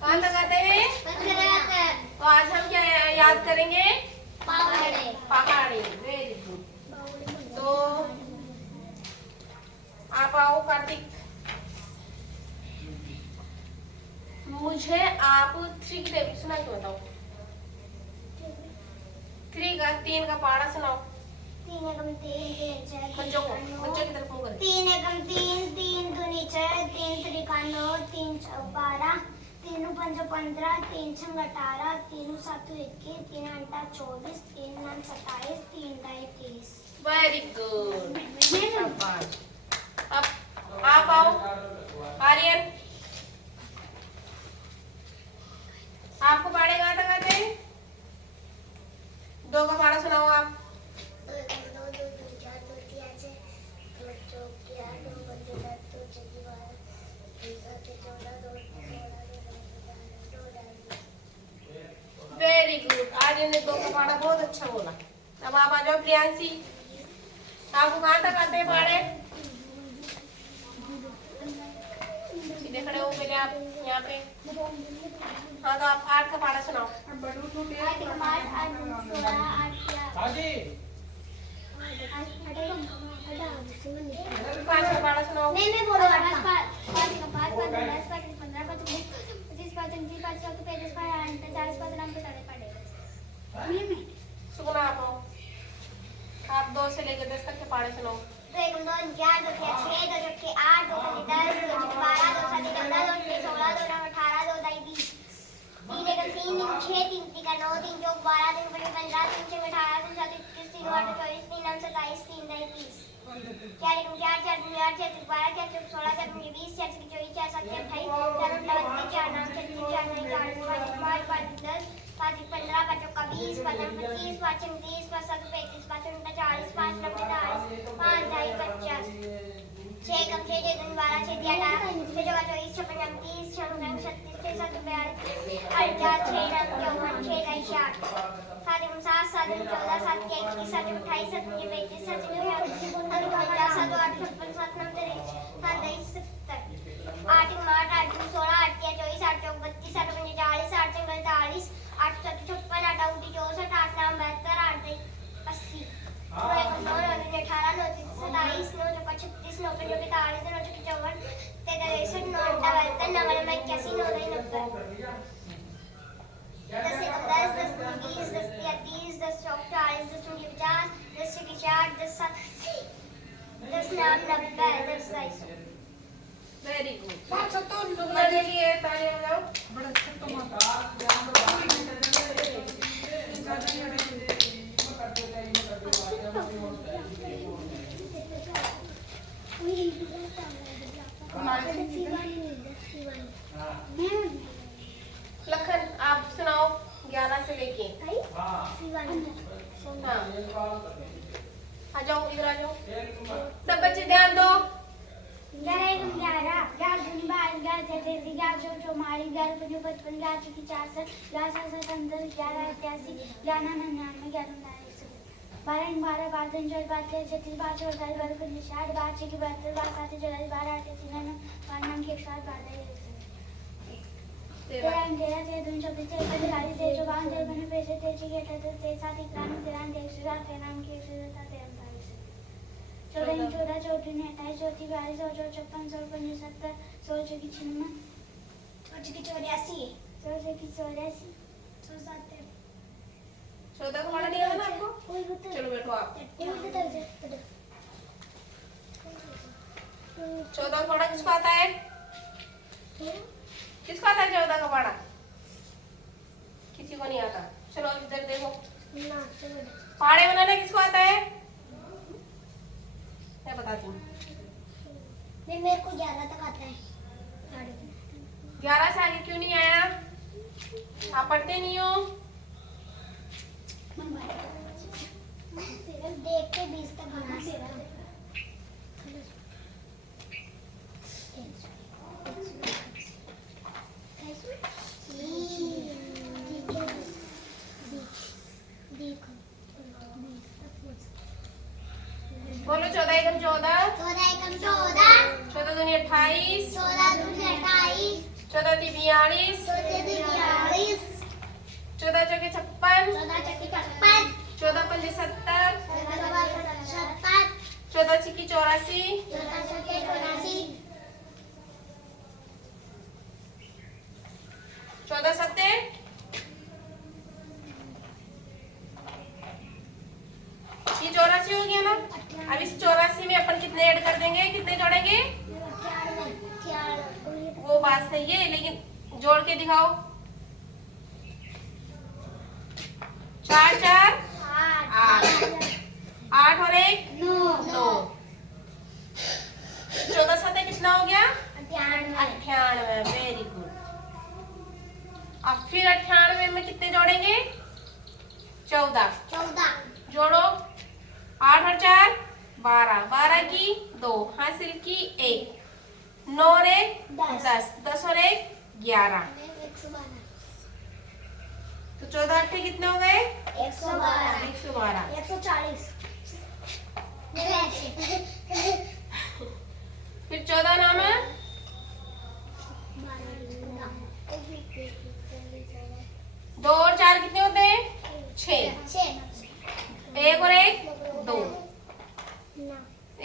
कहाँ तक आते हैं? तो आज हम क्या याद करेंगे? पहाड़ी। Very good. तो आप आओ कार्तिक। मुझे आप 3 की टेबल सुना के बताओ। 3 का पहाड़ा सुनाओ। 3 एकम 3 बच्चों की तरफ मुंह करें। 3 एकम 3 3 दूनी 6 3 त्रिका 9 3 चौक 12 3 पंच 15 3 छंग 18 3 7 21 3 8 24 3 9 27 3 दाई 30। Very good. शाबाश। अब आप आओ आर्यन। आपको पहाड़े कहाँ तक आते हैं? 2 का पहाड़ा सुनाओ आप। 2 एकम 2 2 दूनी 4 2 3 6 2 चौक 8 2 पंच 10 2 छक्की 12 3 7 14 2 16 2 17 2 वेरी गुड। आर्यन ने 2 का पहाड़ा बहुत अच्छा बोला। अब आप आ जाओ प्रियांशी। आपको कहाँ तक आते हैं पहाड़े? सीधे खड़े हो पहले आप यहाँ पे। हाँ तो आप 8 का पहाड़ा सुनाओ। 8 एकम 8 8 16 8 5 का पहाड़ा सुनाओ। नहीं बोलो 5 5 का 5 5 10 5 15 5 25 5 29 5 4 35 5 40 50 60 पढ़े। सुना आप आओ। आप 2 से लेकर 10 तक के पहाड़े सुनाओ। 2 एकम 2 4 2 6 2 छक्के 8 2 पंजे 10 2 छक्के 12 2 7 15 2 16 2 9 18 2 दाई 20। 3 एकम 3 6 3 त्रिका 9 3 चौक 12 3 पंजे 15 3 छंग 18 3 7 21 3 8 24 3 9 27 3 दाई 30। 4 एकम 4 4 2 8 6 12 4 चौक 16 4 पंजे 20 4 छक्के 24 4 7 28 4 9 4 9 36 4 9 40 5 5 10 5 15 5 चौका 20 5 25 5 30 5 7 35 5 40 5 90 40 5 ढाई 50। 6 एकम 6 6 2 12 6 3 18 6 चौका 24 6 पंजे 30 6 9 36 6 7 42 8 4 6 9 54 6 ढाई 60। 7 एकम 7 7 2 14 7 के 21 7 28 7 पंजे 35 7 9 50 7 8 56 7 9 23 7 दाई 70। 8 एकम 8 8 2 16 8 के 24 8 चौक 32 8 पंजे 40 8 छंग 40 8 7 56 8 8 64 8 9 72 8 दाई 80। 9 एकम 9 9 3 18 9 3 27 9 चौका 36 9 पंजे 45 9 छक्के 54 63 9 8 72 9 81 9 दाई 90। 10 एकम 10 10 दूनी 20 10 तिया 30 10 चौक 40 10 पंजे 50 10 छक्के 60 10 7 10 9 90 10 दाई 100। Very good. बहुत तो सुंदर के लिए तालियां बजाओ। बड़ा अच्छा लखन आप सुनाओ 11 से लेके। हाँ आ जाओ इधर आ जाओ। सब बच्चे ध्यान दो। 11 एकम 11 11 दूनी 22 11 33 11 चौक 44 11 पंजे 55 11 छक्के 64 11 7 15 11 81 11 99 11 12 12 12 3 14 12 36 12 48 12 पंजे 60 12 छक्के 72 12 7 44 12 8 99 12 9 के 100 12 13 13 13 दूनी 24 13 पंजे 40 13 52 13 पंजे 65 13 छक्के 78 13 7 91 13 107 13 के 107 14 14 14 28 34 42 54 56 55 70 16 की 96 16 की 84 16 की 84 17 14 का पढ़ा नहीं आता ना आपको? चलो बैठो आप। 14 का पढ़ा किसको आता है? किसको आता है 14 का पढ़ा? किसी को नहीं आता। चलो इधर देखो। पहाड़े बनाना किसको आता है? मैं बताती हूँ। नहीं मेरे को 11 तक आता है। 11 से आगे क्यों नहीं आया? आप पढ़ते नहीं हो? देख के 20 तक बना सकते। बोलो 14 एकम 14 14 एकम 14 14 दूनी 28 14 दूनी 28 14 × 42, 42, 14 × 56, 14 × 56, 14 × 70, 14 14 × 6 × 84, 14 7 ये 84 हो गया ना। अब इस 84 में अपन कितने ऐड कर देंगे, कितने जोड़ेंगे? वो बात सही है, लेकिन जोड़ के दिखाओ। 4 4 8, 8 और 1 9, 14 7 कितना हो गया? 98। Very good. अब फिर 98 में कितने जोड़ेंगे? 14 जोड़ो। 8 और 4 12, 12 की 2, हासिल की 1, 9 और 1 10, 10 और 1 11। तो 14 8 कितने हो गए? 112। 140। फिर 14 नाम है 2 और 4 कितने होते हैं? 6, 1 और 1 2,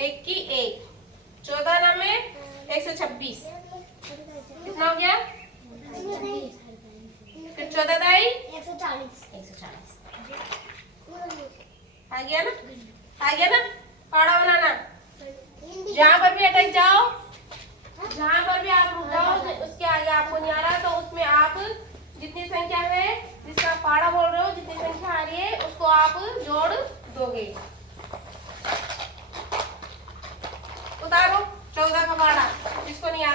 1 की 1, 14 नाम है 126। कितना हो गया? फिर 14 दाई 140। आ गया ना? पाड़ा बनाना। जहाँ पर भी अटक जाओ, जहाँ पर भी आप रुक जाओ, उसके आगे आपको नहीं आ रहा तो उसमें आप जितनी संख्या है जिसका पाड़ा बोल रहे हो, जितनी संख्या आ रही है उसको आप जोड़ दोगे। उतारो 14 का पाड़ा जिसको नहीं आ